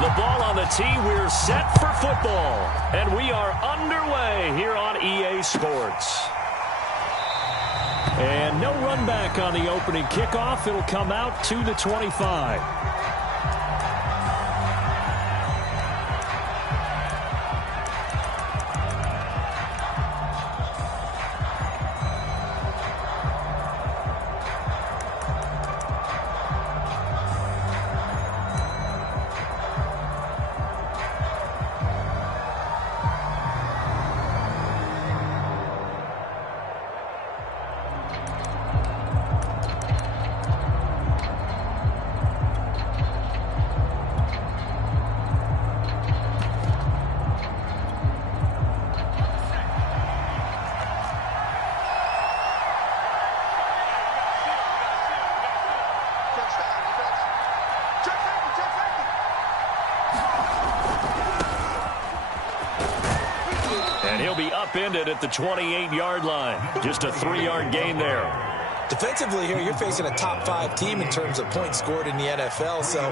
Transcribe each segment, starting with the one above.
The ball on the tee. We're set for football. And we are underway here on EA Sports. And no run back on the opening kickoff. It'll come out to the 25. And he'll be upended at the 28-yard line. Just a 3-yard gain there. Defensively here, you're facing a top-5 team in terms of points scored in the NFL. So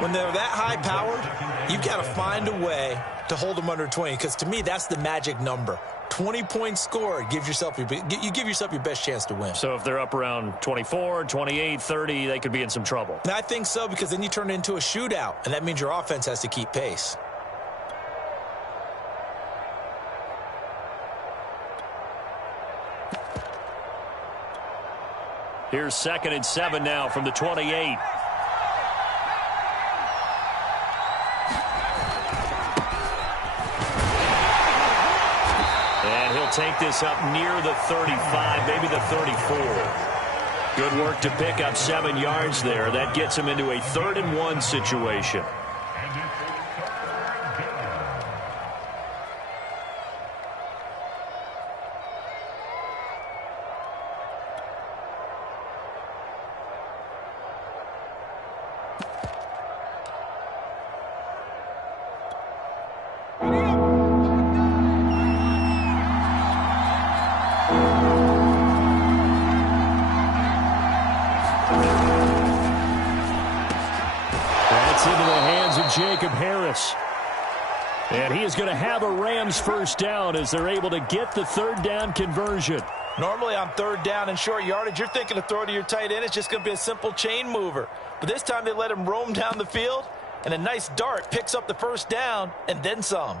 when they're that high-powered, you've got to find a way to hold them under 20. Because to me, that's the magic number. 20 points scored, you give yourself your best chance to win. So if they're up around 24, 28, 30, they could be in some trouble. And I think so, because then you turn it into a shootout, and that means your offense has to keep pace. Here's 2nd and 7 now from the 28. And he'll take this up near the 35, maybe the 34. Good work to pick up 7 yards there. That gets him into a 3rd and 1 situation. Jacob Harris. And he is going to have a Rams first down as they're able to get the 3rd down conversion. Normally on 3rd down and short yardage, you're thinking to throw to your tight end. It's just going to be a simple chain mover. But this time they let him roam down the field, and a nice dart picks up the first down and then some.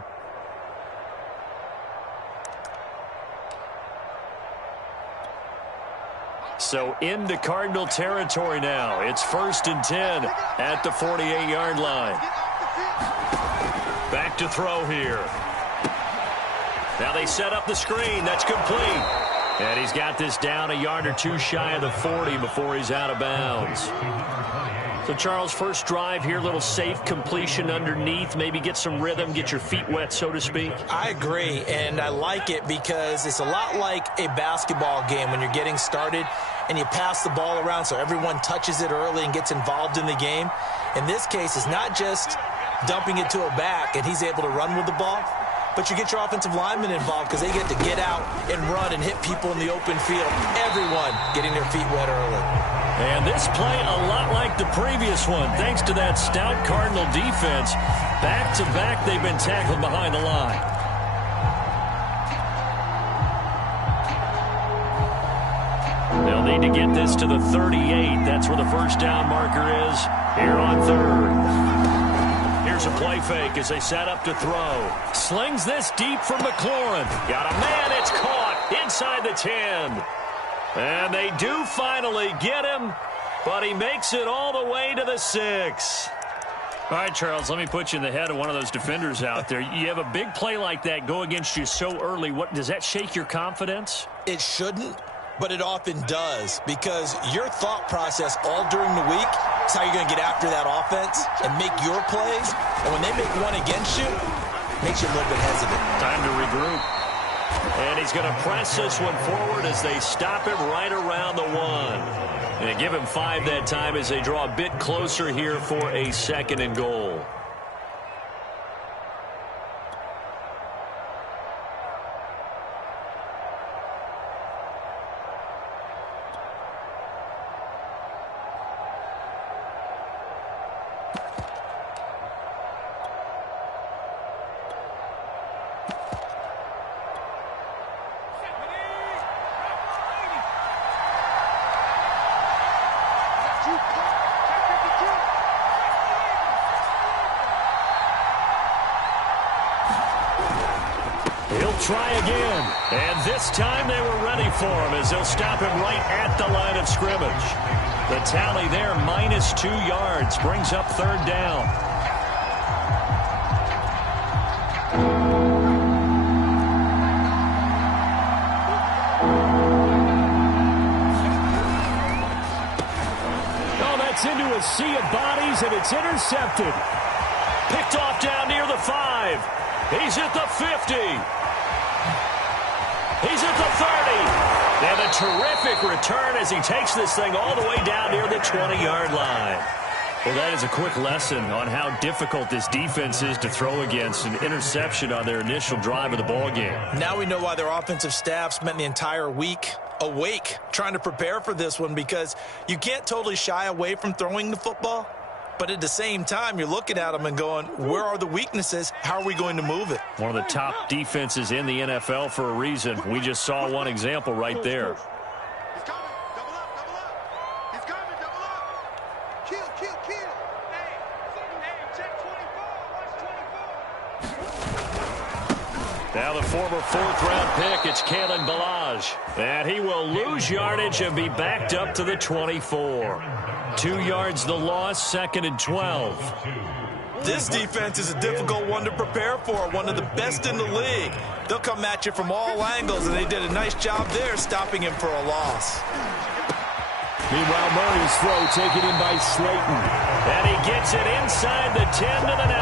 So into Cardinal territory now. It's 1st and 10 at the 48-yard line. Back to throw here. Now they set up the screen. That's complete. And he's got this down a yard or two shy of the 40 before he's out of bounds. So, Charles, first drive here, little safe completion underneath. Maybe get some rhythm, get your feet wet, so to speak. I agree, and I like it because it's a lot like a basketball game when you're getting started and you pass the ball around so everyone touches it early and gets involved in the game. In this case, it's not just dumping it to a back and he's able to run with the ball, but you get your offensive linemen involved because they get to get out and run and hit people in the open field. Everyone getting their feet wet early. And this play a lot like the previous one, thanks to that stout Cardinal defense. Back-to-back, they've been tackled behind the line. They'll need to get this to the 38. That's where the first down marker is here on 3rd. Here's a play fake as they set up to throw. Slings this deep for McLaurin. Got a man, it's caught inside the 10. And they do finally get him, but he makes it all the way to the 6. All right, Charles, let me put you in the head of one of those defenders out there. You have a big play like that go against you so early. What does that shake your confidence? It shouldn't, but it often does, because your thought process all during the week is how you're going to get after that offense and make your plays. And when they make one against you, it makes you a little bit hesitant. Time to regroup. And he's going to press this one forward as they stop him right around the 1. And give him 5 that time as they draw a bit closer here for a 2nd and goal. try again. And this time they were ready for him as they'll stop him right at the line of scrimmage. The tally there, -2 yards, brings up 3rd down. Oh, that's into a sea of bodies, and it's intercepted. Picked off down near the 5. He's at the 50. He's at the 30. And a terrific return as he takes this thing all the way down near the 20-yard line. Well, that is a quick lesson on how difficult this defense is to throw against. An interception on their initial drive of the ball game. Now we know why their offensive staff spent the entire week awake trying to prepare for this one, because you can't totally shy away from throwing the football. But at the same time, you're looking at them and going, where are the weaknesses? How are we going to move it? One of the top defenses in the NFL for a reason. We just saw one example right there. He's coming. Double up, double up. He's coming, double up. Kill, kill, kill. Hey, check 24. Watch 24. Now the former 4th-round pick, it's Kalen Ballage. And he will lose yardage and be backed up to the 24. 2 yards the loss, 2nd and 12. This defense is a difficult one to prepare for, one of the best in the league. They'll come at you from all angles, and they did a nice job there stopping him for a loss. Meanwhile, Murray's throw taken in by Slayton. And he gets it inside the 10 to the 9.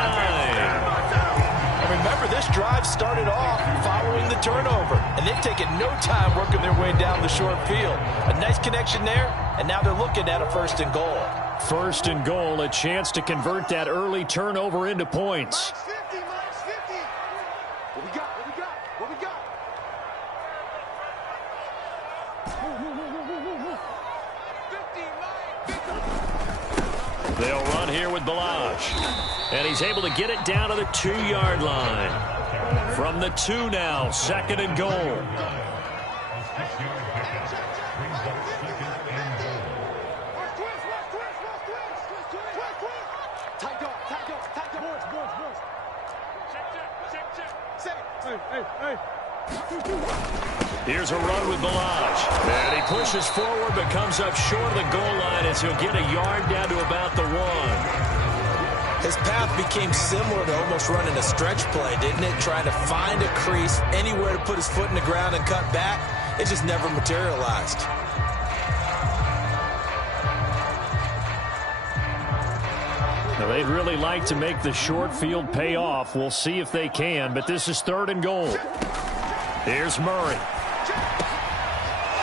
And remember, this drive started off following the turnover, and they've taken no time working their way down the short field. A nice connection there, and now they're looking at a 1st and goal. 1st and goal, a chance to convert that early turnover into points. Minus 50, minus 50. What we got, what we got, what we got? They'll run here with Ballage. And he's able to get it down to the 2-yard line. From the 2 now, 2nd and goal. Here's a run with Ballage. And he pushes forward but comes up short of the goal line as he'll get a yard down to about the 1. His path became similar to almost running a stretch play, didn't it? Trying to find a crease, anywhere to put his foot in the ground and cut back. It just never materialized. Now, they'd really like to make the short field pay off. We'll see if they can, but this is 3rd and goal. Here's Murray.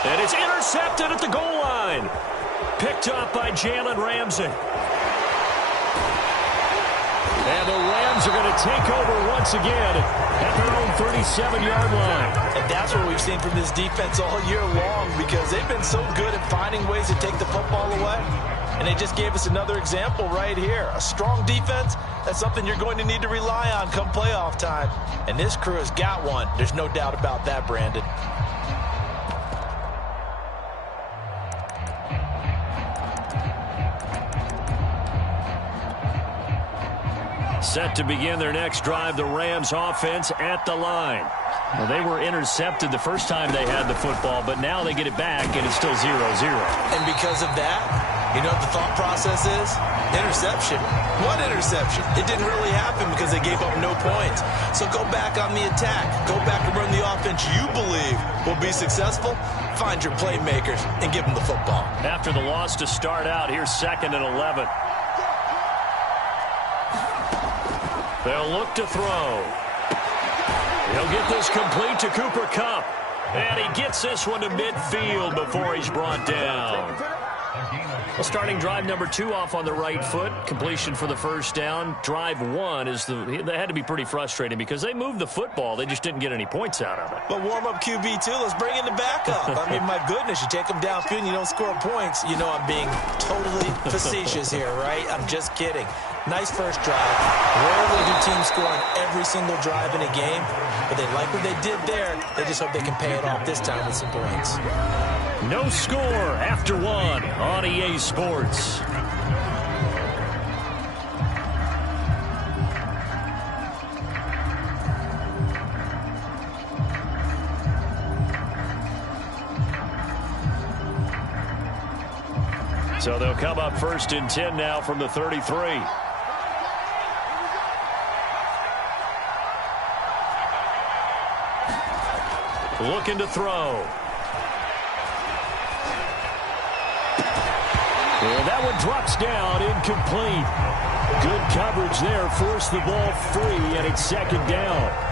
And it's intercepted at the goal line. Picked up by Jalen Ramsey. And the Rams are going to take over once again at their own 37-yard line. And that's what we've seen from this defense all year long, because they've been so good at finding ways to take the football away. And they just gave us another example right here. A strong defense, that's something you're going to need to rely on come playoff time. And this crew has got one. There's no doubt about that, Brandon. Set to begin their next drive, the Rams offense at the line. Well, they were intercepted the first time they had the football, but now they get it back, and it's still 0-0. And because of that, you know what the thought process is? Interception. What interception? It didn't really happen because they gave up no points. So go back on the attack. Go back and run the offense you believe will be successful. Find your playmakers and give them the football. After the loss to start out, here's 2nd and 11. They'll look to throw. He'll get this complete to Cooper Kupp. And he gets this one to midfield before he's brought down. Well, starting drive number 2 off on the right foot. Completion for the 1st down. Drive 1 is they had to be pretty frustrating because they moved the football. They just didn't get any points out of it. But warm-up QB, too. Let's bring in the backup. I mean, my goodness, you take them downfield and you don't score points. You know I'm being totally facetious here, right? I'm just kidding. Nice first drive. Rarely do teams score on every single drive in a game, but they like what they did there. They just hope they can pay it off this time with some points. No score after 1 on EA Sports. So they'll come up 1st and 10 now from the 33. Looking to throw. And that one drops down, incomplete. Good coverage there, forced the ball free, and it's 2nd down.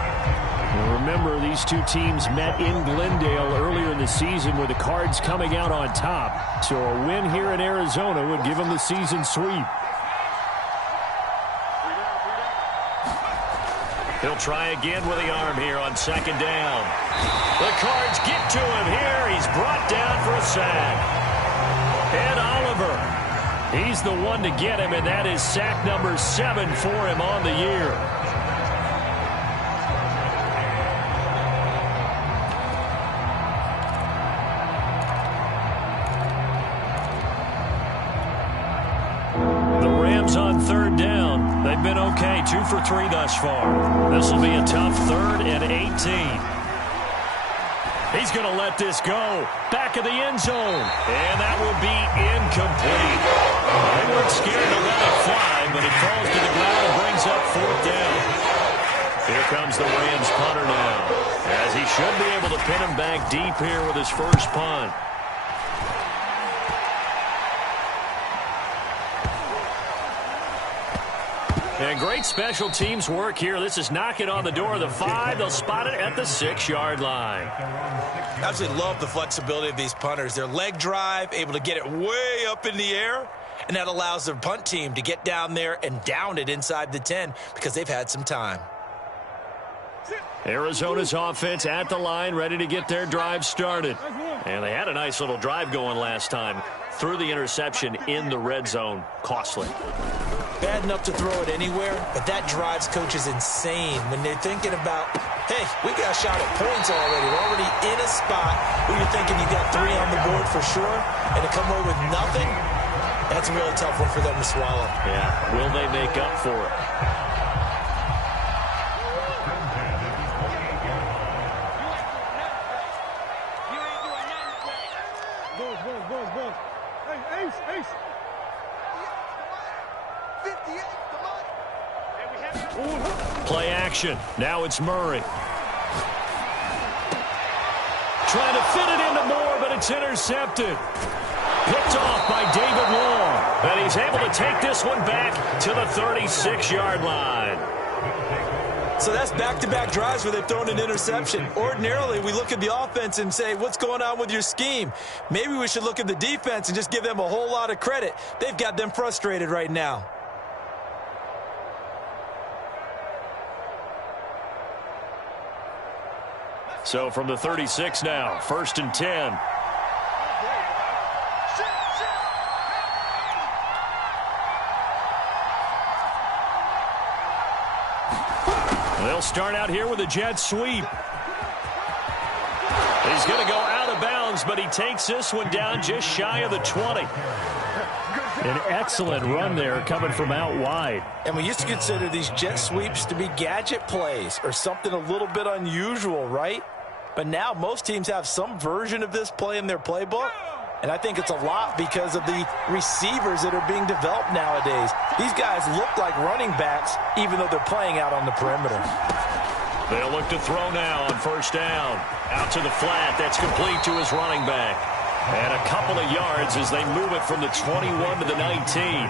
And remember, these two teams met in Glendale earlier in the season with the Cards coming out on top. So a win here in Arizona would give them the season sweep. He'll try again with the arm here on 2nd down. The Cards get to him here. He's brought down for a sack. Ed Oliver, he's the one to get him, and that is sack number 7 for him on the year. On 3rd down. They've been okay, 2 for 3 thus far. This will be a tough 3rd and 18. He's going to let this go. Back of the end zone. And that will be incomplete. They weren't scared to let it fly, but it falls to the ground and brings up 4th down. Here comes the Rams punter now, as he should be able to pin him back deep here with his first punt. And great special teams work here. This is knocking on the door of the 5. They'll spot it at the 6-yard line. Absolutely love the flexibility of these punters. Their leg drive, able to get it way up in the air, and that allows their punt team to get down there and down it inside the 10 because they've had some time. Arizona's offense at the line, ready to get their drive started. And they had a nice little drive going last time. Threw the interception in the red zone. Costly. Bad enough to throw it anywhere, but that drives coaches insane when they're thinking about, hey, we got a shot at points already. We're already in a spot where you're thinking you got 3 on the board for sure, and to come away with nothing, that's a really tough one for them to swallow. Yeah, will they make up for it? Play action. Now it's Murray. Trying to fit it into Moore, but it's intercepted. Picked off by David Long. And he's able to take this one back to the 36-yard line. So that's back-to-back drives where they've thrown an interception. Ordinarily, we look at the offense and say, what's going on with your scheme? Maybe we should look at the defense and just give them a whole lot of credit. They've got them frustrated right now. So from the 36 now, 1st and 10. They'll start out here with a jet sweep. He's going to go out of bounds, but he takes this one down just shy of the 20. An excellent run there coming from out wide. And we used to consider these jet sweeps to be gadget plays or something a little bit unusual, right? But now most teams have some version of this play in their playbook. And I think it's a lot because of the receivers that are being developed nowadays. These guys look like running backs even though they're playing out on the perimeter. They'll look to throw now on 1st down. Out to the flat. That's complete to his running back. And a couple of yards as they move it from the 21 to the 19.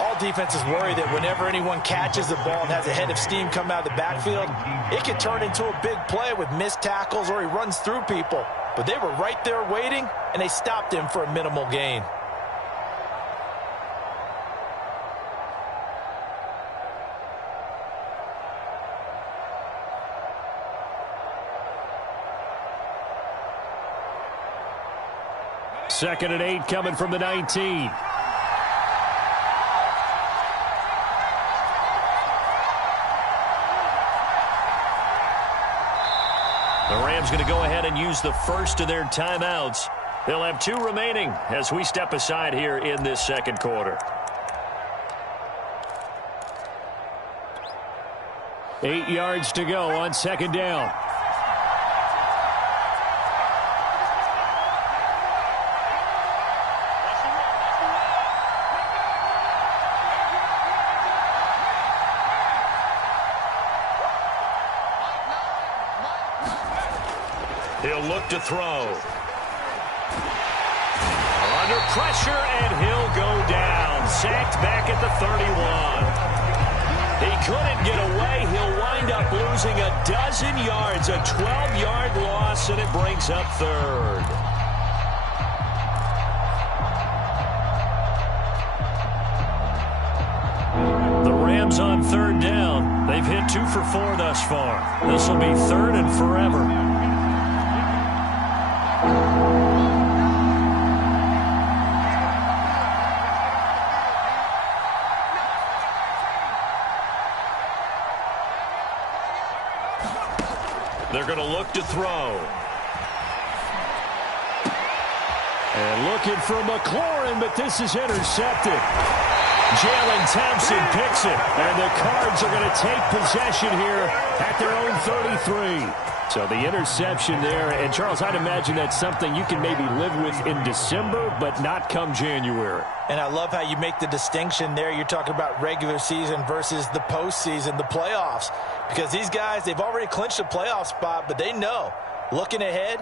All defenses worry that whenever anyone catches the ball and has a head of steam come out of the backfield, it can turn into a big play with missed tackles or he runs through people. But they were right there waiting, and they stopped him for a minimal gain. Second and 8 coming from the 19. The Rams going to go ahead and use the first of their timeouts. They'll have 2 remaining as we step aside here in this second quarter. 8 yards to go on 2nd down. He'll look to throw. Under pressure, and he'll go down. Sacked back at the 31. He couldn't get away. He'll wind up losing a dozen yards, a 12-yard loss, and it brings up third. The Rams on third down. They've hit 2 for 4 thus far. This will be third and forever. They're going to look to throw. And looking for McLaurin, but this is intercepted. Jalen Thompson picks it, and the Cards are going to take possession here at their own 33. So the interception there, and Charles, I'd imagine that's something you can maybe live with in December, but not come January. And I love how you make the distinction there. You're talking about regular season versus the postseason, the playoffs. Because these guys, they've already clinched a playoff spot, but they know, looking ahead,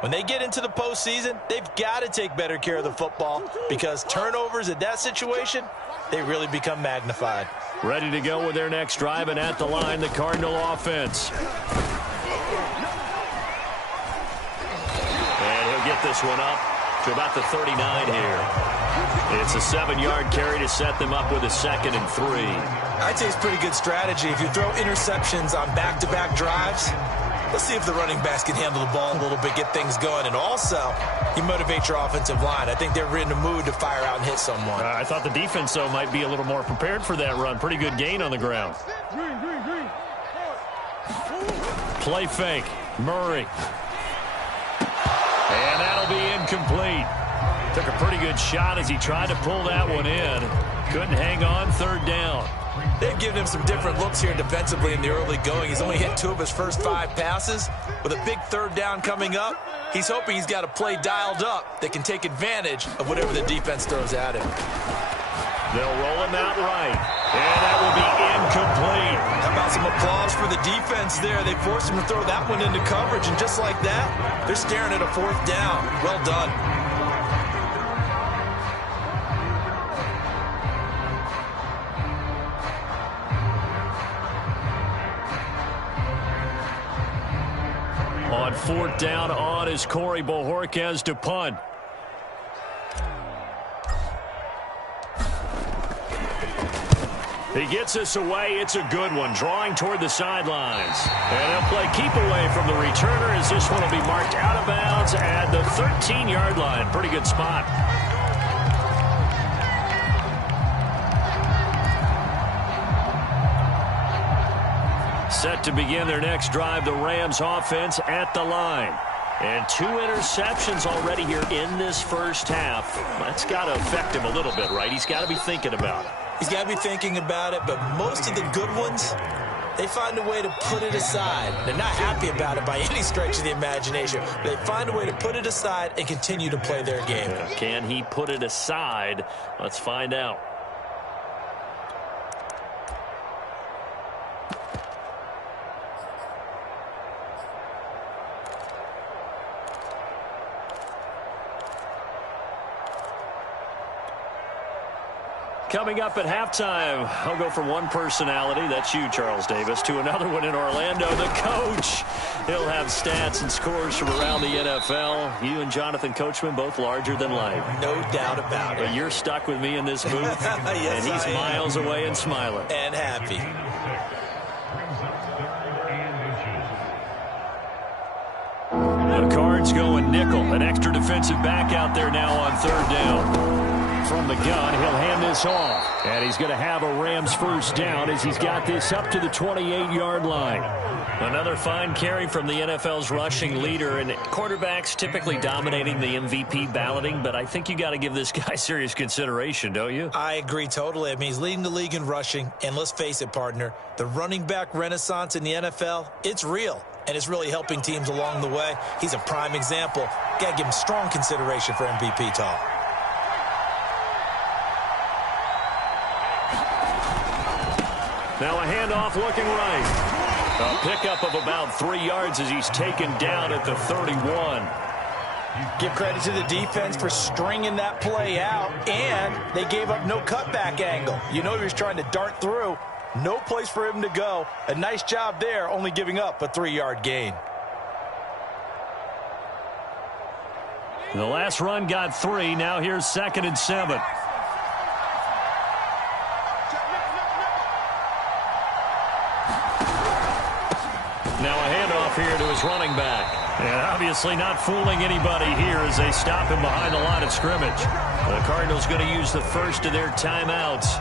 when they get into the postseason, they've got to take better care of the football because turnovers in that situation, they really become magnified. Ready to go with their next drive, and at the line, the Cardinal offense. And he'll get this one up to about the 39 here. It's a 7-yard carry to set them up with a 2nd and 3. I'd say it's pretty good strategy. If you throw interceptions on back-to-back drives, let's see if the running backs can handle the ball a little bit, get things going. And also, you motivate your offensive line. I think they're in the mood to fire out and hit someone. I thought the defense, though, might be a little more prepared for that run. Pretty good gain on the ground. Play fake. Murray. And that'll be incomplete. Took a pretty good shot as he tried to pull that one in. Couldn't hang on, 3rd down. They've given him some different looks here defensively in the early going. He's only hit 2 of his first 5 passes. With a big 3rd down coming up, he's hoping he's got a play dialed up that can take advantage of whatever the defense throws at him. They'll roll him out right, and that will be incomplete. How about some applause for the defense there? They forced him to throw that one into coverage, and just like that, they're staring at a 4th down. Well done. On 4th down on is Corey Bojorquez to punt. He gets us away. It's a good one. Drawing toward the sidelines. And they'll play keep away from the returner as this one will be marked out of bounds at the 13-yard line. Pretty good spot. Set to begin their next drive, the Rams offense at the line. And 2 interceptions already here in this first half. That's got to affect him a little bit, right? He's got to be thinking about it. He's got to be thinking about it, but most of the good ones, they find a way to put it aside. They're not happy about it by any stretch of the imagination. They find a way to put it aside and continue to play their game. Can he put it aside? Let's find out. Coming up at halftime, I'll go from one personality, that's you, Charles Davis, to another one in Orlando, the coach. He'll have stats and scores from around the NFL. You and Jonathan Coachman, both larger than life. No doubt about it. But you're stuck with me in this booth, yes, and he's miles away and smiling. And happy. The Cards going nickel, an extra defensive back out there now on 3rd down. From the gun, he'll hand this off. And he's going to have a Rams 1st down as he's got this up to the 28-yard line. Another fine carry from the NFL's rushing leader, and quarterbacks typically dominating the MVP balloting, but I think you got to give this guy serious consideration, don't you? I agree totally. I mean, he's leading the league in rushing, and let's face it, partner, the running back renaissance in the NFL, it's real, and it's really helping teams along the way. He's a prime example. Got to give him strong consideration for MVP talk. Now a handoff looking right. A pickup of about 3 yards as he's taken down at the 31. Give credit to the defense for stringing that play out, and they gave up no cutback angle. You know he was trying to dart through. No place for him to go. A nice job there, only giving up a 3-yard gain. The last run got 3. Now here's 2nd and 7. Now a handoff here to his running back. And obviously not fooling anybody here as they stop him behind the line of scrimmage. The Cardinals going to use the first of their timeouts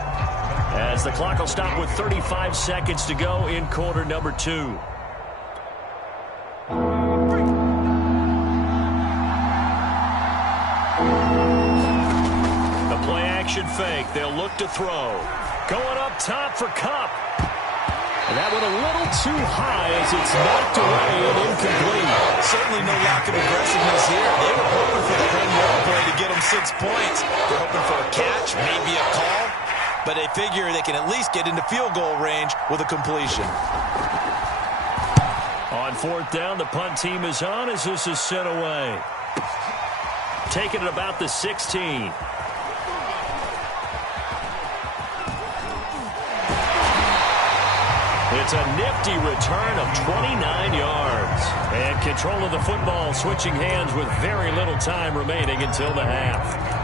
as the clock will stop with 35 seconds to go in quarter number 2. The play action fake. They'll look to throw. Going up top for Kupp. And that went a little too high as it's knocked away and incomplete. Certainly no lack of aggressiveness here. They were hoping for the home run play to get them 6 points. They're hoping for a catch, maybe a call. But they figure they can at least get into field goal range with a completion. On 4th down, the punt team is on as this is sent away. Taking it about the 16. It's a nifty return of 29 yards. And control of the football switching hands with very little time remaining until the half.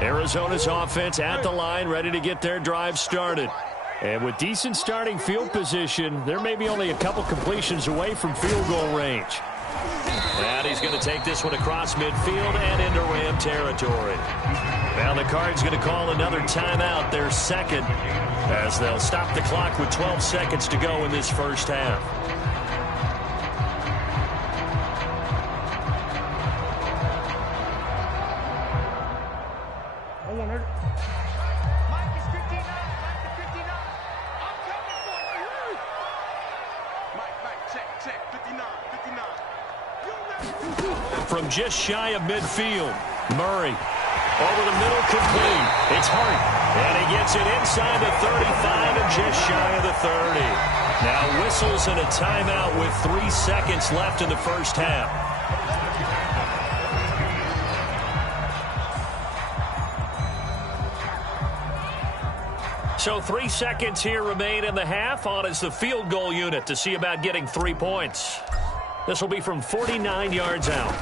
Arizona's offense at the line, ready to get their drive started. And with decent starting field position, there may be only a couple completions away from field goal range. And he's going to take this one across midfield and into Ram territory. Now the Cards going to call another timeout, their 2nd, as they'll stop the clock with 12 seconds to go in this first half. From just shy of midfield, Murray over the middle, complete. It's Hart, and he gets it inside the 35 and just shy of the 30. Now whistles and a timeout with 3 seconds left in the first half. So 3 seconds here remain in the half. On is the field goal unit to see about getting 3 points. This will be from 49 yards out.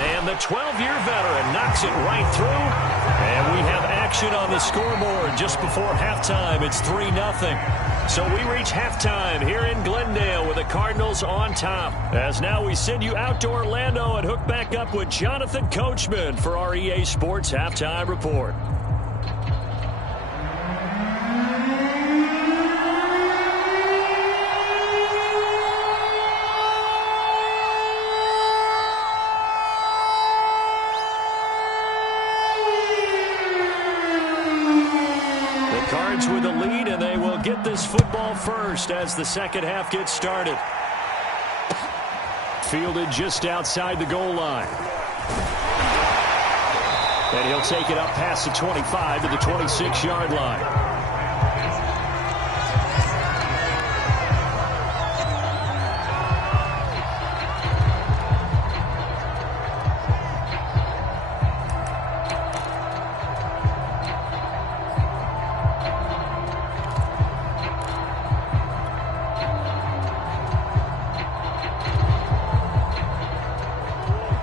And the 12-year veteran knocks it right through. And we have action on the scoreboard just before halftime. It's 3-0. So we reach halftime here in Glendale with the Cardinals on top. As now we send you out to Orlando and hook back up with Jonathan Coachman for our EA Sports Halftime Report. With the lead, and they will get this football first as the second half gets started. Fielded just outside the goal line. And he'll take it up past the 25 to the 26-yard line.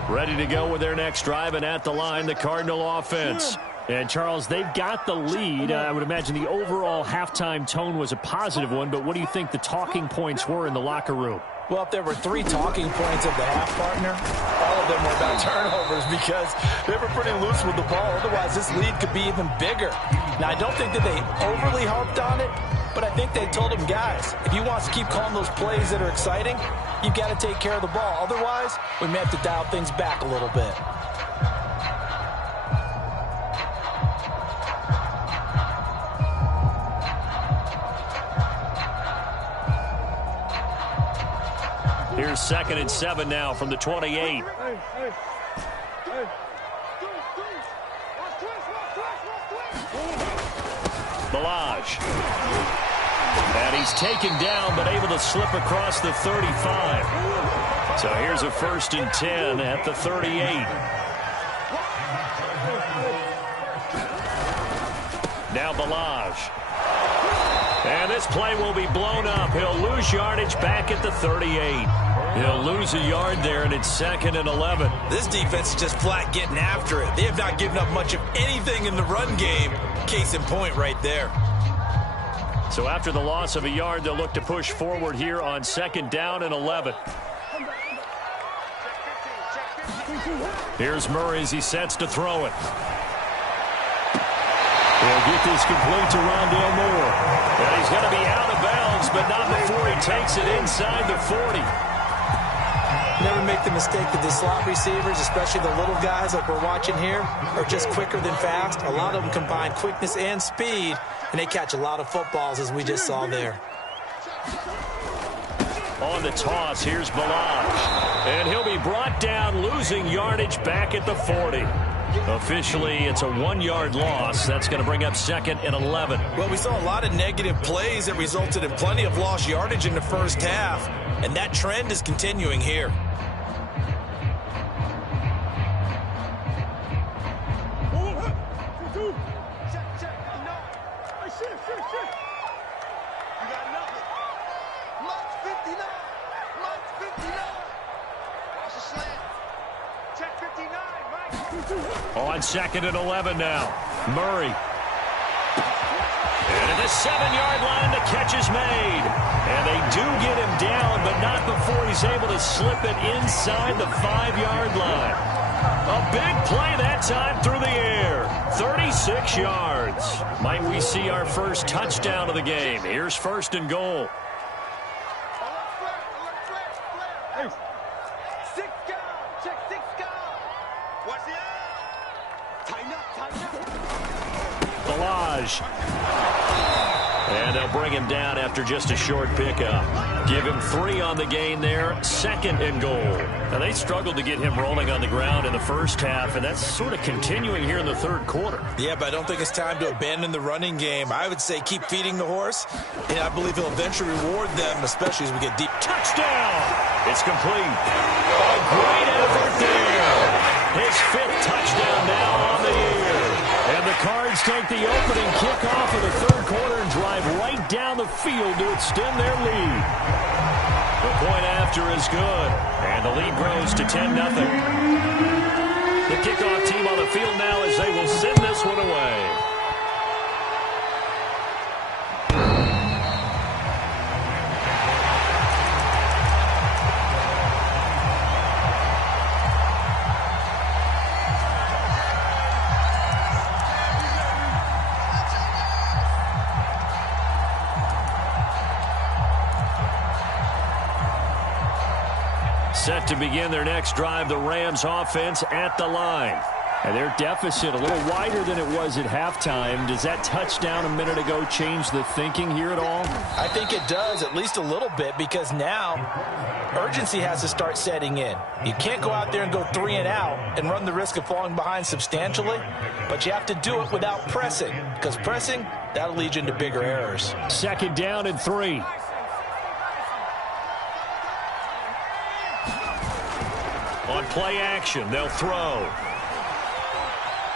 Ready to go with their next drive, and at the line, the Cardinal offense. And, Charles, they've got the lead. I would imagine the overall halftime tone was a positive one, but what do you think the talking points were in the locker room? Well, if there were 3 talking points of the half, partner, all of them were about turnovers because they were pretty loose with the ball. Otherwise, this lead could be even bigger. Now, I don't think that they overly harped on it, but I think they told them, guys, if you want to keep calling those plays that are exciting, you've got to take care of the ball. Otherwise, we may have to dial things back a little bit. Here's 2nd and 7 now from the 28. Balaj. And he's taken down, but able to slip across the 35. So here's a 1st and 10 at the 38. Now Balaj. And this play will be blown up. He'll lose yardage back at the 38. He'll lose a yard there, and it's 2nd and 11. This defense is just flat getting after it. They have not given up much of anything in the run game. Case in point right there. So after the loss of a yard, they'll look to push forward here on 2nd down and 11. Here's Murray as he sets to throw it. He'll get this complete to Rondale Moore. And he's going to be out of bounds, but not before he takes it inside the 40. Never make the mistake that the slot receivers, especially the little guys like we're watching here, are just quicker than fast. A lot of them combine quickness and speed, and they catch a lot of footballs, as we just saw there. On the toss, here's Balaj. And he'll be brought down, losing yardage back at the 40. Officially, it's a 1-yard loss. That's going to bring up 2nd and 11. Well, we saw a lot of negative plays that resulted in plenty of lost yardage in the first half, and that trend is continuing here. On 2nd and 11 now. Murray. And at the 7-yard line, the catch is made. And they do get him down, but not before he's able to slip it inside the 5-yard line. A big play that time through the air. 36 yards. Might we see our first touchdown of the game? Here's 1st and goal. Balaj. And they'll bring him down after just a short pickup. Give him 3 on the gain there. 2nd and goal. Now, they struggled to get him rolling on the ground in the first half, and that's sort of continuing here in the 3rd quarter. Yeah, but I don't think it's time to abandon the running game. I would say keep feeding the horse, and I believe he'll eventually reward them, especially as we get deep. Touchdown! It's complete. A great effort there. His 5th touchdown now on the year. And the Cards take the opening kickoff of the 3rd quarter and drive right down the field to extend their lead. The point after is good, and the lead grows to 10-0. The kickoff team on the field now as they will send this one away. Set to begin their next drive, the Rams offense at the line. And their deficit a little wider than it was at halftime. Does that touchdown a minute ago change the thinking here at all? I think it does, at least a little bit, because now urgency has to start setting in. You can't go out there and go 3 and out and run the risk of falling behind substantially, but you have to do it without pressing, because pressing, that'll lead you into bigger errors. 2nd down and 3. On play action, they'll throw.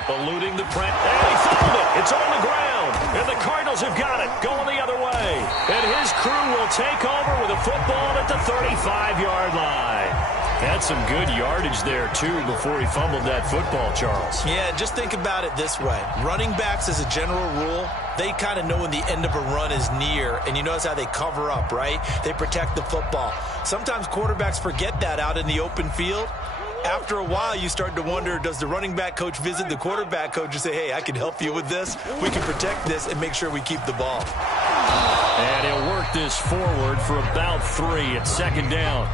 Eluding the press. And he fumbled it. It's on the ground. And the Cardinals have got it. Going the other way. And his crew will take over with a football at the 35-yard line. Had some good yardage there, too, before he fumbled that football, Charles. Yeah, just think about it this way. Running backs, as a general rule, they kind of know when the end of a run is near, and you notice how they cover up, right? They protect the football. Sometimes quarterbacks forget that out in the open field. After a while, you start to wonder, does the running back coach visit the quarterback coach and say, hey, I can help you with this. We can protect this and make sure we keep the ball. And he'll work this forward for about 3 at 2nd down.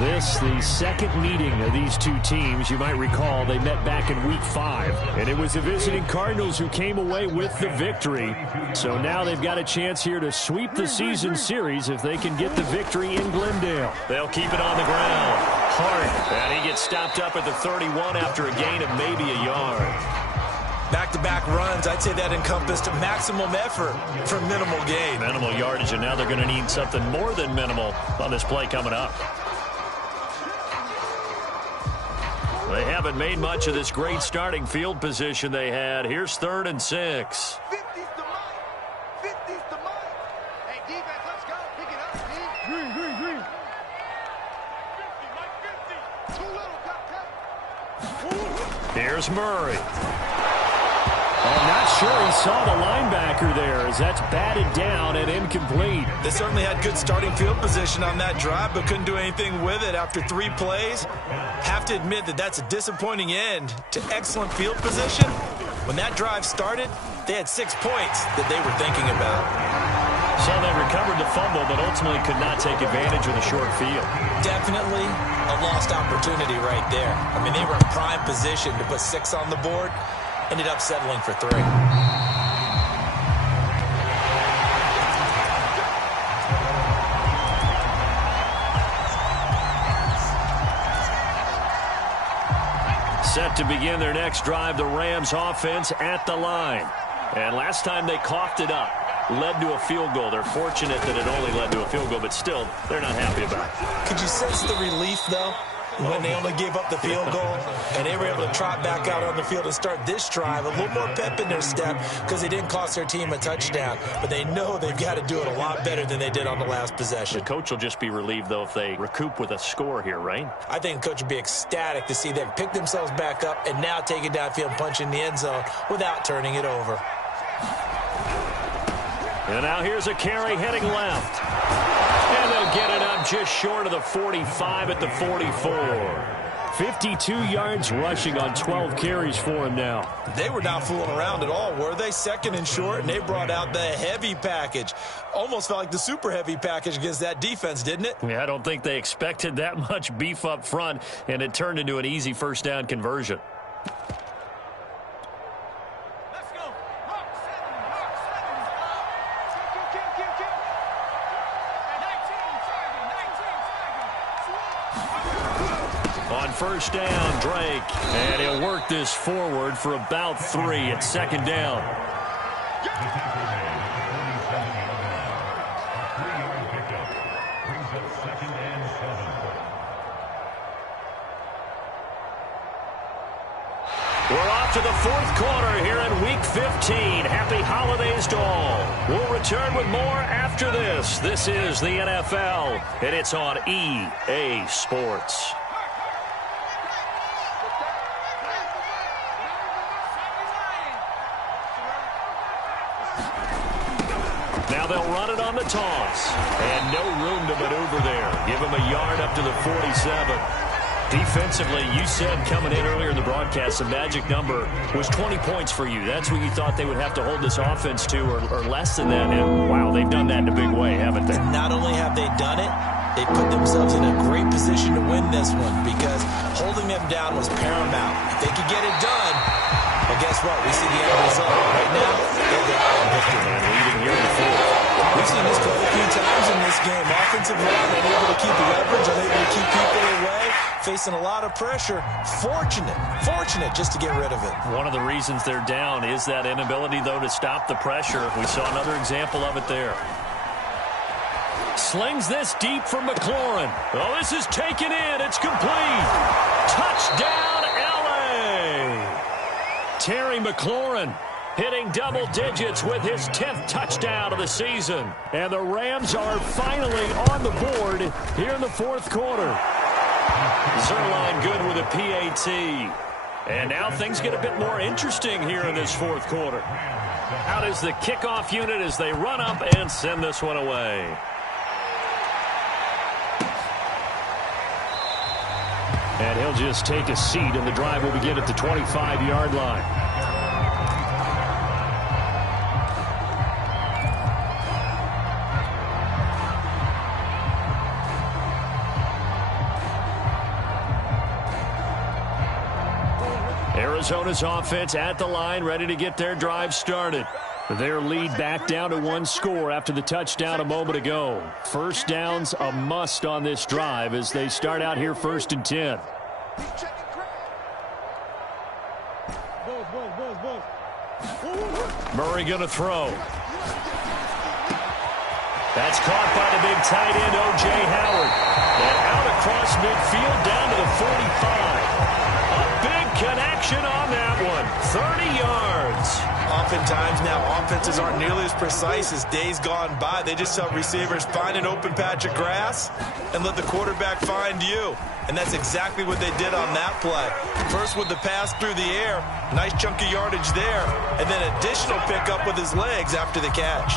This, the second meeting of these two teams. You might recall they met back in Week 5. And it was the visiting Cardinals who came away with the victory. So now they've got a chance here to sweep the season series if they can get the victory in Glendale. They'll keep it on the ground. Hart. And he gets stopped up at the 31 after a gain of maybe a yard. Back-to-back runs, I'd say that encompassed maximum effort for minimal gain. Minimal yardage, and now they're going to need something more than minimal on this play coming up. They haven't made much of this great starting field position they had. Here's 3rd and 6. 50's the mic. 50's the mic. Hey, defense, let's go. Pick it up, D. Green. 50, Mike, 50. Too little, cut. Here's Murray. I'm not sure he saw the linebacker there as that's batted down and incomplete. They certainly had good starting field position on that drive, but couldn't do anything with it after 3 plays. Have to admit that that's a disappointing end to excellent field position. When that drive started, they had 6 points that they were thinking about. So they recovered the fumble, but ultimately could not take advantage of the short field. Definitely A lost opportunity right there. I mean, they were in prime position to put 6 on the board. Ended up settling for 3. Set to begin their next drive, the Rams offense at the line. And last time they coughed it up, led to a field goal. They're fortunate that it only led to a field goal, but still, they're not happy about it. Could you sense the relief, though, when they only gave up the field goal and they were able to trot back out on the field and start this drive? A little more pep in their step because they didn't cost their team a touchdown, but they know they've got to do it a lot better than they did on the last possession. The coach will just be relieved, though, if they recoup with a score here, right? I think the coach would be ecstatic to see them pick themselves back up and now take it downfield and punch in the end zone without turning it over. And now here's a carry heading left. And they'll get it up just short of the 45 at the 44. 52 yards rushing on 12 carries for him now. They were not fooling around at all, were they? 2nd and short, and they brought out the heavy package. Almost felt like the super heavy package against that defense, didn't it? Yeah, I don't think they expected that much beef up front, and it turned into an easy first down conversion. First down, Drake, and he'll work this forward for about 3 at 2nd down. We're off to the 4th quarter here in Week 15. Happy holidays to all. We'll return with more after this. This is the NFL, and it's on EA Sports. Now they'll run it on the toss. And no room to maneuver there. Give him a yard up to the 47. Defensively, you said coming in earlier in the broadcast, the magic number was 20 points for you. That's what you thought they would have to hold this offense to, or less than that. And, wow, they've done that in a big way, haven't they? Not only have they done it, they put themselves in a great position to win this one because holding them down was paramount. If they could get it done, well, guess what? We see the end result. Right now, they're the victory. And leading here in the 4th. We've seen this quite a few times in this game. Offensive line unable to keep leverage, unable to keep people away, facing a lot of pressure. Fortunate just to get rid of it. One of the reasons they're down is that inability, though, to stop the pressure. We saw another example of it there. Slings this deep for McLaurin. Oh, this is taken in. It's complete. Touchdown, L.A. Terry McLaurin hitting double digits with his 10th touchdown of the season. And the Rams are finally on the board here in the 4th quarter. Zerline good with a PAT. And now things get a bit more interesting here in this 4th quarter. Out is the kickoff unit as they run up and send this one away. And he'll just take a seat, and the drive will begin at the 25-yard line. Arizona's offense at the line, ready to get their drive started. Their lead back down to one score after the touchdown a moment ago. First down's a must on this drive as they start out here 1st and 10. Murray going to throw. That's caught by the big tight end, O.J. Howard. And out across midfield down to the 45. A big connection on that one. 30 yards. Oftentimes now, offenses aren't nearly as precise as days gone by. They just help receivers find an open patch of grass and let the quarterback find you. And that's exactly what they did on that play. First with the pass through the air, nice chunk of yardage there, and then additional pickup with his legs after the catch.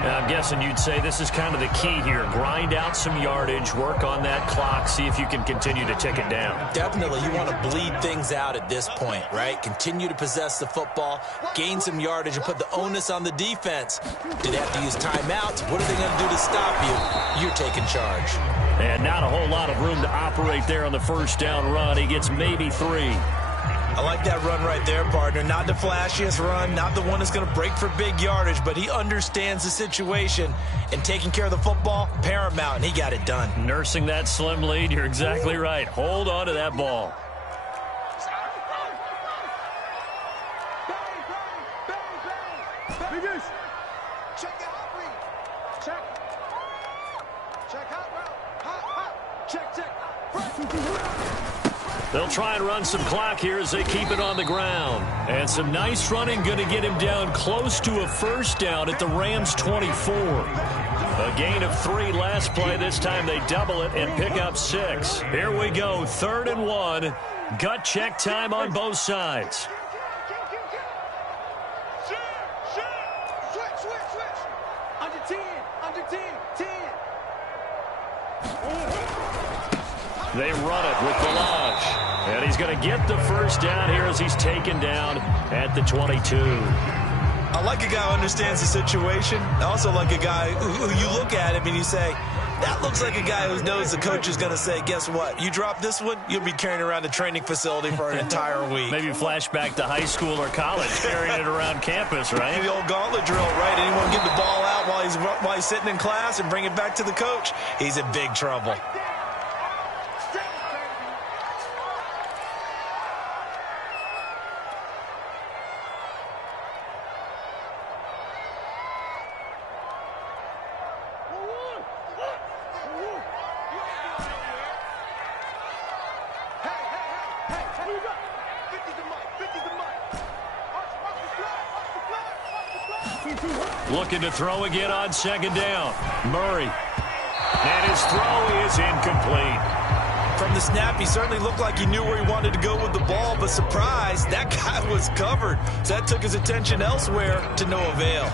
Now, I'm guessing you'd say this is kind of the key here. Grind out some yardage, work on that clock, see if you can continue to tick it down. Definitely, you want to bleed things out at this point, right? Continue to possess the football, gain some yardage, and put the onus on the defense. Do they have to use timeouts? What are they going to do to stop you? You're taking charge. And not a whole lot of room to operate there on the first down run. He gets maybe 3. I like that run right there, partner. Not the flashiest run, not the one that's going to break for big yardage, but he understands the situation, and taking care of the football, paramount, and he got it done. Nursing that slim lead, you're exactly right. Hold on to that ball. They'll try and run some clock here as they keep it on the ground. And some nice running going to get him down close to a first down at the Rams' 24. A gain of 3 last play. This time they double it and pick up 6. Here we go, 3rd and 1. Gut check time on both sides. Under 10, under 10, 10. They run it with Delage. And he's going to get the first down here as he's taken down at the 22. I like a guy who understands the situation. I also like a guy who you look at him and you say, that looks like a guy who knows the coach is going to say, guess what? You drop this one, you'll be carrying around the training facility for an entire week. Maybe flashback to high school or college, carrying it around campus, right? The old gauntlet drill, right? Anyone get the ball out while he's sitting in class and bring it back to the coach, he's in big trouble. Looking to throw again on 2nd down. Murray. And his throw is incomplete. From the snap, he certainly looked like he knew where he wanted to go with the ball, but surprise, that guy was covered. So that took his attention elsewhere to no avail.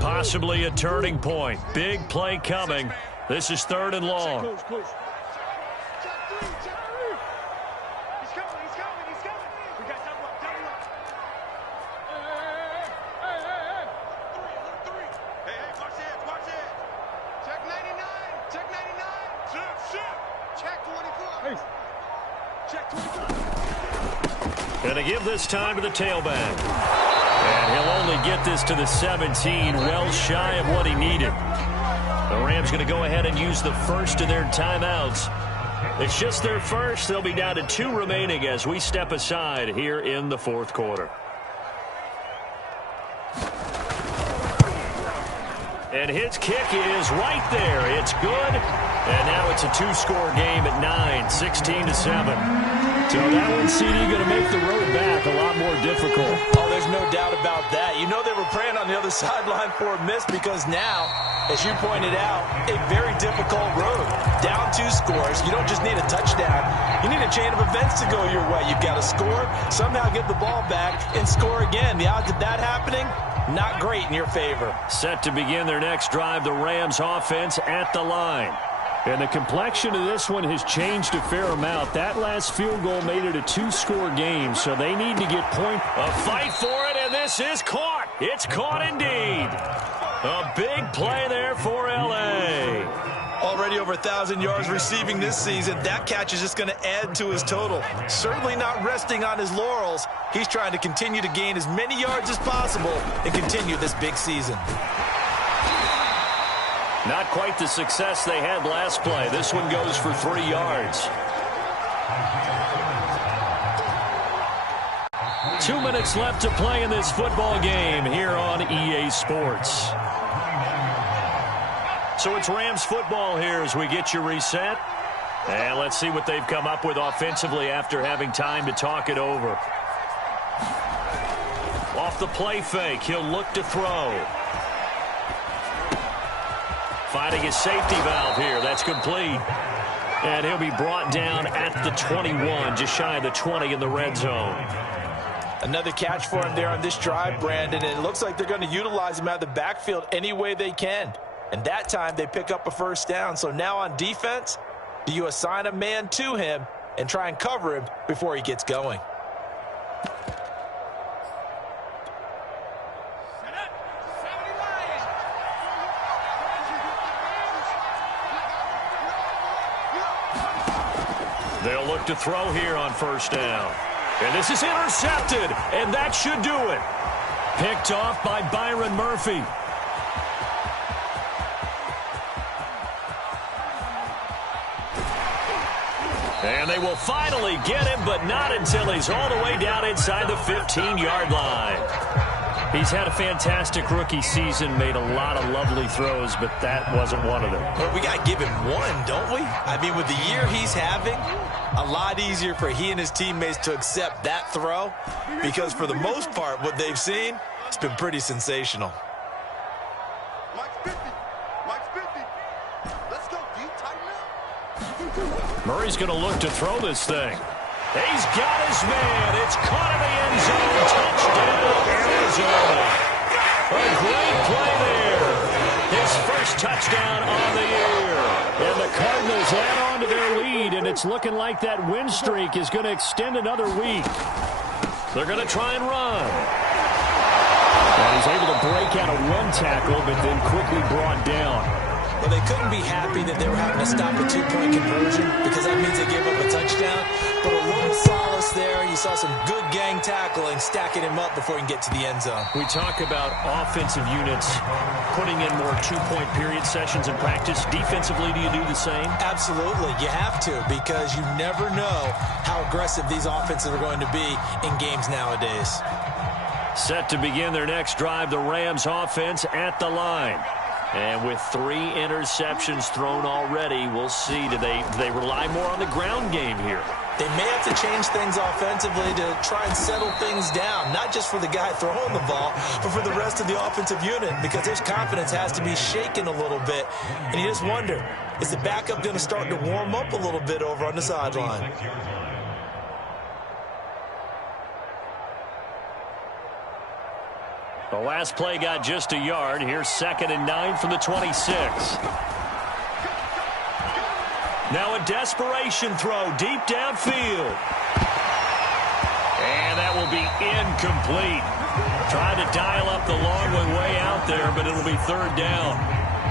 Possibly a turning point. Big play coming. This is 3rd and long. He's coming. We got double up. Hey, watch it. Check 99. Shift. Check 24. Check 24. Going to give this time to the tailback. And he'll only get this to the 17, well shy of what he needed. The Rams going to go ahead and use the first of their timeouts. It's just their first. They'll be down to 2 remaining as we step aside here in the 4th quarter. And his kick is right there. It's good. And now it's a 2-score game at 9, 16-7. So that one, CD, going to make the road back a lot more difficult. Oh, there's no doubt about that. You know they were praying on the other sideline for a miss because now, as you pointed out, a very difficult road. Down 2 scores. You don't just need a touchdown. You need a chain of events to go your way. You've got to score, somehow get the ball back, and score again. The odds of that happening, not great in your favor. Set to begin their next drive, the Rams offense at the line. And the complexion of this one has changed a fair amount. That last field goal made it a 2-score game, so they need to get point. A fight for it, and this is caught. It's caught indeed. A big play there for L.A. Already over 1,000 yards receiving this season. That catch is just going to add to his total. Certainly not resting on his laurels. He's trying to continue to gain as many yards as possible and continue this big season. Not quite the success they had last play. This one goes for 3 yards. 2 minutes left to play in this football game here on EA Sports. So it's Rams football here as we get you reset. And let's see what they've come up with offensively after having time to talk it over. Off the play fake, he'll look to throw. Finding his safety valve here. That's complete. And he'll be brought down at the 21, just shy of the 20 in the red zone. Another catch for him there on this drive, Brandon, and it looks like they're going to utilize him out of the backfield any way they can. And that time they pick up a first down. So now on defense, do you assign a man to him and try and cover him before he gets going? They'll look to throw here on first down. And this is intercepted, and that should do it. Picked off by Byron Murphy. And they will finally get him, but not until he's all the way down inside the 15-yard line. He's had a fantastic rookie season, made a lot of lovely throws, but that wasn't one of them. Well, we got to give him one, don't we? I mean, with the year he's having, a lot easier for he and his teammates to accept that throw because for the most part, what they've seen, it's been pretty sensational. Mike's 50. Mike's 50. Let's go, D. Tighten up. Murray's going to look to throw this thing. He's got his man. It's caught in the end zone. Touchdown, Arizona. A great play there. His first touchdown on the year. And the Cardinals add on to their lead, and it's looking like that win streak is going to extend another week. They're going to try and run. And he's able to break out of one tackle, but then quickly brought down. Well, they couldn't be happy that they were having to stop a two-point conversion because that means they gave up a touchdown. But a little solace there. You saw some good gang tackling, stacking him up before he can get to the end zone. We talk about offensive units putting in more two-point period sessions in practice. Defensively, do you do the same? Absolutely. You have to because you never know how aggressive these offenses are going to be in games nowadays. Set to begin their next drive, the Rams offense at the line. And with 3 interceptions thrown already, we'll see. Do they rely more on the ground game here? They may have to change things offensively to try and settle things down, not just for the guy throwing the ball, but for the rest of the offensive unit, because his confidence has to be shaken a little bit. And you just wonder, is the backup going to start to warm up a little bit over on the sideline? The last play got just a yard. Here's 2nd and 9 from the 26. Now a desperation throw deep downfield. And that will be incomplete. Tried to dial up the long one way out there, but it'll be 3rd down.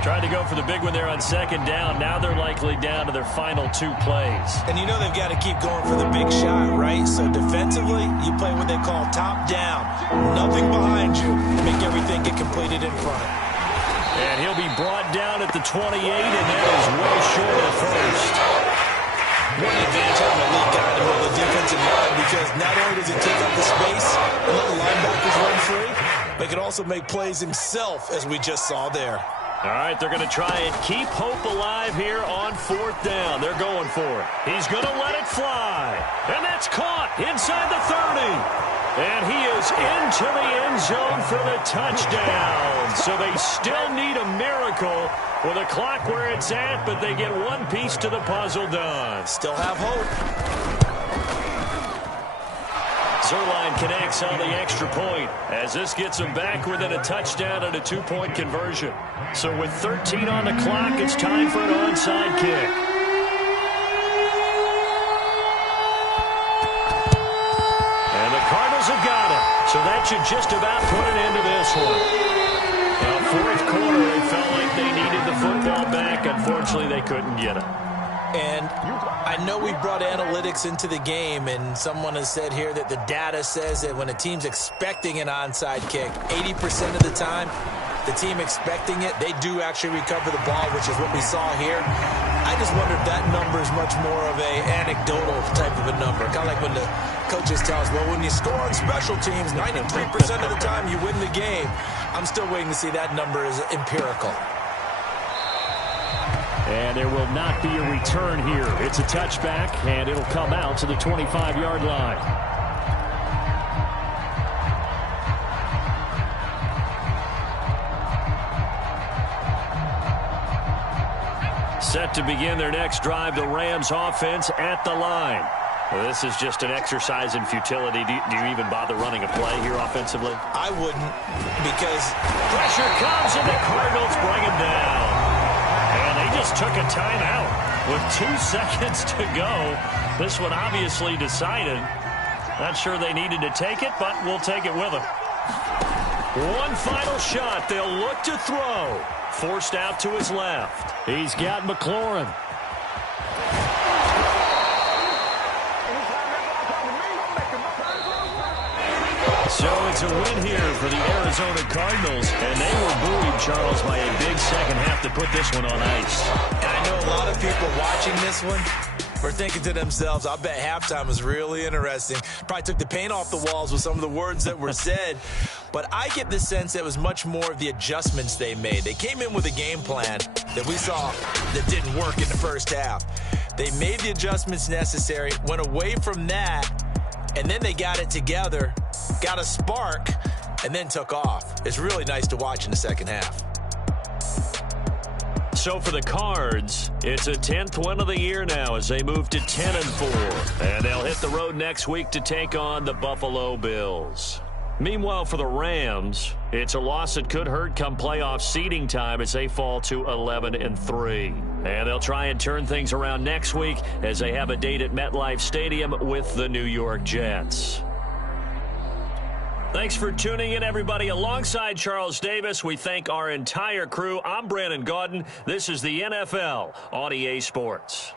Tried to go for the big one there on 2nd down. Now they're likely down to their final 2 plays. And you know they've got to keep going for the big shot, right? So defensively, you play what they call top down. Nothing behind you. Make everything get completed in front. And he'll be brought down at the 28, and that is way short of first. One advantage on the lead guy to hold the defensive line because not only does he take up the space and let the linebackers run free, but he can also make plays himself, as we just saw there. All right, they're going to try and keep hope alive here on 4th down. They're going for it. He's going to let it fly. And that's caught inside the 30. And he is into the end zone for the touchdown. So they still need a miracle with a clock where it's at, but they get one piece to the puzzle done. Still have hope. Zerline connects on the extra point as this gets them back within a touchdown and a 2-point conversion. So with 13 on the clock, it's time for an onside kick. And the Cardinals have got it. So that should just about put an end to this one. A fourth quarter, they felt like they needed the football back. Unfortunately, they couldn't get it. And I know we brought analytics into the game, and someone has said here that the data says that when a team's expecting an onside kick, 80% of the time, the team expecting it, they do actually recover the ball, which is what we saw here. I just wonder if that number is much more of a anecdotal type of a number. Kind of like when the coaches tell us, well, when you score on special teams, 93% of the time you win the game. I'm still waiting to see that number is empirical. And there will not be a return here. It's a touchback, and it'll come out to the 25-yard line. Set to begin their next drive, the Rams offense at the line. Well, this is just an exercise in futility. Do you even bother running a play here offensively? I wouldn't, because pressure comes, and the Cardinals bring him down. And they just took a timeout with 2 seconds to go. This one obviously decided. Not sure they needed to take it, but we'll take it with them. One final shot. They'll look to throw. Forced out to his left. He's got McLaurin. So it's a win here for the Arizona Cardinals, and they were buoyed, Charles, by a big second half to put this one on ice. And I know a lot of people watching this one were thinking to themselves, I bet halftime was really interesting. Probably took the paint off the walls with some of the words that were said. But I get the sense that it was much more of the adjustments they made. They came in with a game plan that we saw that didn't work in the first half. They made the adjustments necessary, went away from that, and then they got it together, got a spark, and then took off. It's really nice to watch in the second half. So for the Cards, it's a 10th win of the year now as they move to 10-4. And they'll hit the road next week to take on the Buffalo Bills. Meanwhile, for the Rams, it's a loss that could hurt come playoff seeding time as they fall to 11-3. And they'll try and turn things around next week as they have a date at MetLife Stadium with the New York Jets. Thanks for tuning in, everybody. Alongside Charles Davis, we thank our entire crew. I'm Brandon Gaudin. This is the NFL on EA Sports.